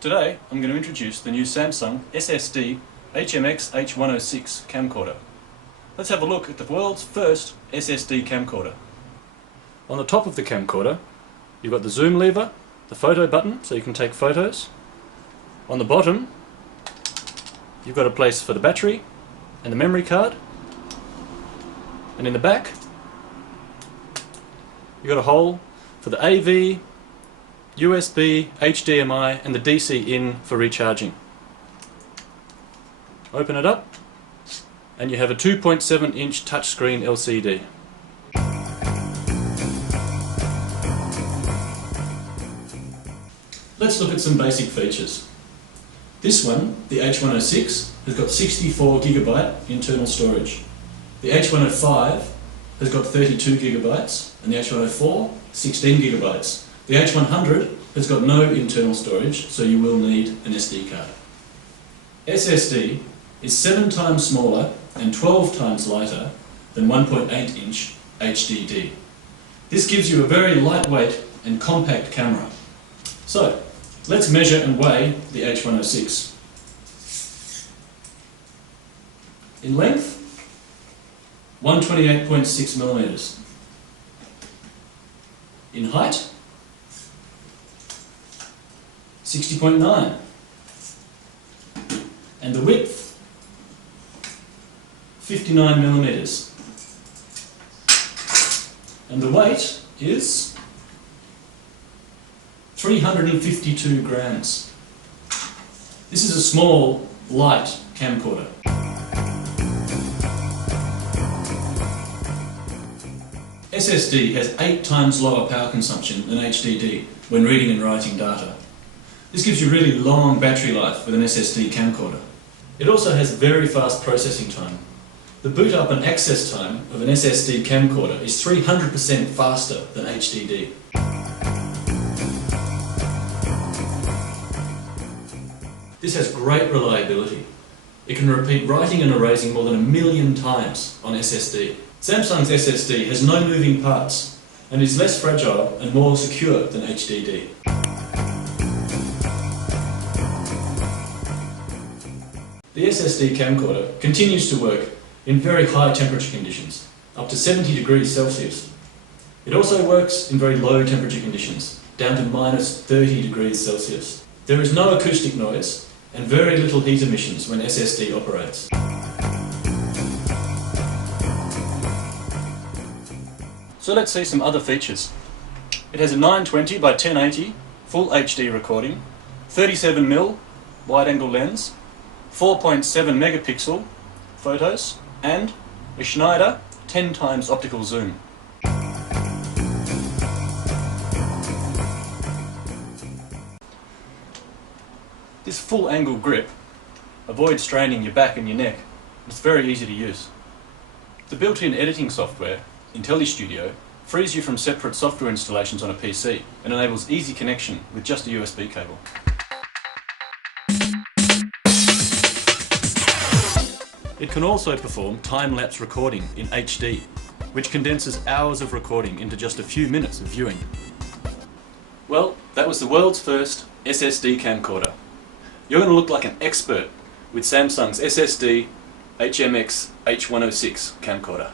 Today I'm going to introduce the new Samsung SSD HMX H106 camcorder. Let's have a look at the world's first SSD camcorder. On the top of the camcorder you've got the zoom lever, the photo button so you can take photos. On the bottom you've got a place for the battery and the memory card, and in the back you've got a hole for the AV, USB, HDMI and the DC in for recharging. Open it up and you have a 2.7 inch touchscreen LCD. Let's look at some basic features. This one, the H106, has got 64GB internal storage. The H105 has got 32GB and the H104 16GB. The H100 has got no internal storage, so you will need an SD card. SSD is 7 times smaller and 12 times lighter than 1.8 inch HDD. This gives you a very lightweight and compact camera. So, let's measure and weigh the H106. In length, 128.6mm. In height, 60.9, and the width 59mm, and the weight is 352 grams. This is a small, light camcorder. SSD has 8 times lower power consumption than HDD when reading and writing data. This gives you really long battery life with an SSD camcorder. It also has very fast processing time. The boot up and access time of an SSD camcorder is 300% faster than HDD. This has great reliability. It can repeat writing and erasing more than 1 million times on SSD. Samsung's SSD has no moving parts and is less fragile and more secure than HDD. The SSD camcorder continues to work in very high temperature conditions, up to 70 degrees Celsius. It also works in very low temperature conditions, down to minus 30 degrees Celsius. There is no acoustic noise and very little heat emissions when SSD operates. So let's see some other features. It has a 920 by 1080 full HD recording, 37mm wide-angle lens, 4.7 megapixel photos, and a Schneider 10 times optical zoom. This full angle grip avoids straining your back and your neck. It's very easy to use. The built-in editing software, IntelliStudio, frees you from separate software installations on a PC and enables easy connection with just a USB cable. It can also perform time-lapse recording in HD, which condenses hours of recording into just a few minutes of viewing. Well, that was the world's first SSD camcorder. You're going to look like an expert with Samsung's SSD HMX H106 camcorder.